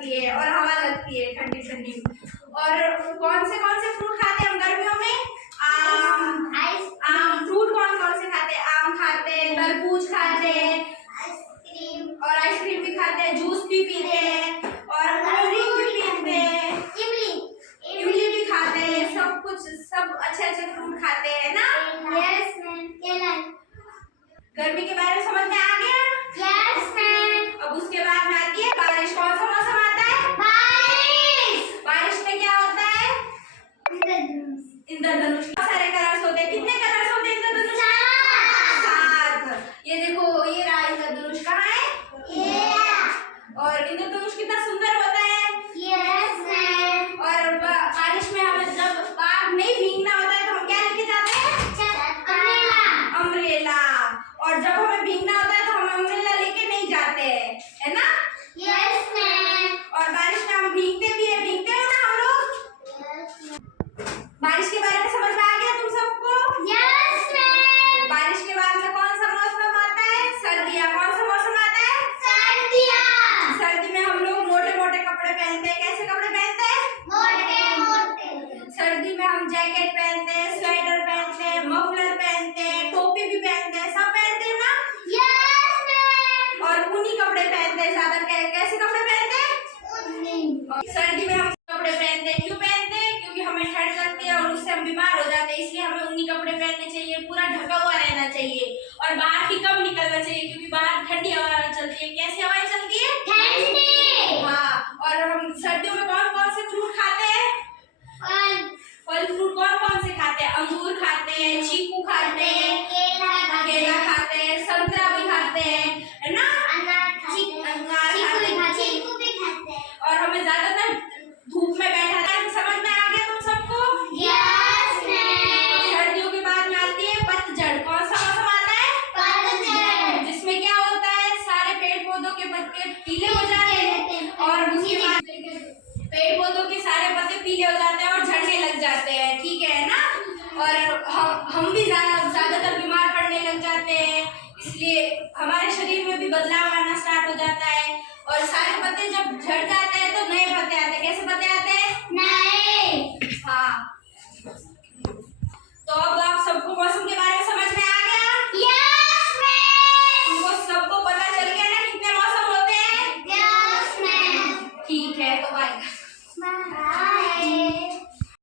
लगती है और हवा लगती है ठंडी ठंडी। और कौन से फ्रूट खाते हैं हम गर्मियों में? आम। फ्रूट कौन कौन से खाते हैं? आम खाते हैं, तरबूज खाते हैं और आइसक्रीम भी खाते हैं, जूस भी पीते हैं और कोल्ड ड्रिंक भी पीते हैं, इमली भी खाते हैं, सब कुछ, सब अच्छे अच्छे फ्रूट खाते हैं ना। Yes ma'am. गर्मी के बारे में समझ में आ गया? Yes ma'am. अब उसके बाद में आती है बारिश। कौन सा मौसम आता है? बारिश। बारिश में क्या होता है? इंद्रधनुष। बहुत सारे कलर्स होते हैं। कितने कलर्स होते हैं इंद्रधनुष? 7। ये देखो, ये रहा इंद्रधनुष। कहाँ है? और इंद्रधनुष कितना सुंदर होता है। Yes ma'am. और बारिश में हमें जब बाहर नहीं भीगना होता है तो हम क्या लेके जाते हैं? अम्ब्रेला। और जब हमें भीगना होता है तो हम अम्ब्रेला लेके नहीं जाते हैं, है ना? Yes ma'am. और बारिश में हम भीगते भी है। भीगते हो ना हम लोग? बारिश के बारे में समझ में आ गया तुम सबको? Yes ma'am. बारिश के बाद में कौन सा मौसम आता है? सर्दियाँ। कौन सा मौसम आता है? सर्दियाँ। सर्दी में हम लोग मोटे मोटे कपड़े पहनते हैं। कैसे कपड़े पहनते हैं? मोटे। सर्दी में हम जैकेट पहनते हैं, स्वेटर पहनते हैं, मफलर पहनते हैं, टोपी भी पहनते हैं, सब पहनते हैं ना। Yes ma'am. और ऊनी कपड़े पहनते हैं ज्यादा। कैसे कपड़े पहनते हैं? सर्दी में हम कपड़े पहनते हैं। क्यों पहनते हैं? क्योंकि हमें ठंड लगती है और उससे हम बीमार हो जाते हैं, इसलिए हमें ऊनी कपड़े पहनने चाहिए, पूरा ढका हुआ रहना चाहिए और बाहर ही कम निकलना चाहिए क्योंकि बाहर ठंडी हवा चलती है। कैसी हवाएं चलती है? ठंडी। हाँ। और हम सर्दियों में कौन कौन से फ्रूट खाते हैं? फल फ्रूट कौन कौन से खाते हैं? अंगूर खाते हैं, चीकू खाते हैं, केला खाते हैं, संतरा भी खाते हैं, है ना? अनार खाते हैं। और हमें ज्यादातर धूप में बैठा रहना। समझ में आ गया तुम सबको? Yes ma'am. सर्दियों के बाद में आती है पतझड़। कौन सा मौसम आता है? पतझड़। जिसमें क्या होता है? सारे पेड़ पौधों के पत्ते पीले हो जाते हैं और उसके बाद पेड़ पौधों के सारे पत्ते पीले हो जाते हैं और झड़ने लग जाते हैं, ठीक है ना? और हम भी ज्यादातर बीमार पड़ने लग जाते हैं, इसलिए हमारे शरीर में भी बदलाव आना स्टार्ट हो जाता है और सारे पत्ते जब झड़ जाते हैं तो नए पत्ते आते हैं। कैसे पत्ते आते हैं?